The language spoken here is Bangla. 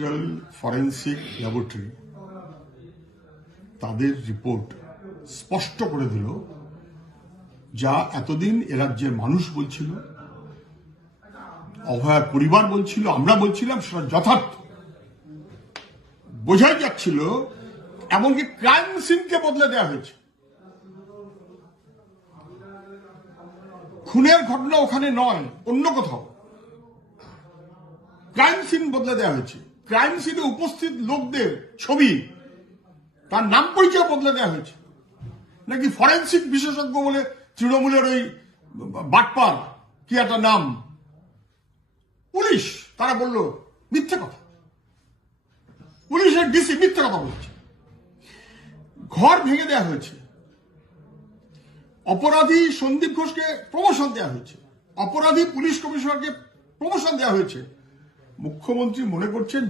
সেন্ট্রাল ফরেন্সিক ল্যাবরেটরি তাদের রিপোর্ট স্পষ্ট করে দিল যা এতদিন এ রাজ্যের মানুষ বলছিল, অভয়ার পরিবার বলছিল, আমরা বলছিলাম সেটা যথার্থ। বোঝাই যাচ্ছিল এমনকি ক্রাইম সিনকে বদলে দেওয়া হয়েছে। খুনের ঘটনা ওখানে নয়, অন্য কোথাও। ক্রাইম সিন বদলে দেওয়া হয়েছে। ক্রাইম সিনে উপস্থিত লোকদের ছবি, তার নাম পরিচয় বদলে দেওয়া হয়েছে। নাকি ফরেন্সিক বিশেষজ্ঞ বলে তৃণমূলের ওই বাটপার কি একটা নাম, পুলিশ, তারা বলল মিথ্যে কথা। পুলিশের ডিসি মিথ্যে কথা বলছে। ঘর ভেঙে দেওয়া হয়েছে। অপরাধী সন্দীপ ঘোষকে প্রমোশন দেওয়া হয়েছে। অপরাধী পুলিশ কমিশনারকে প্রমোশন দেওয়া হয়েছে। মুখ্যমন্ত্রী মনে করছেন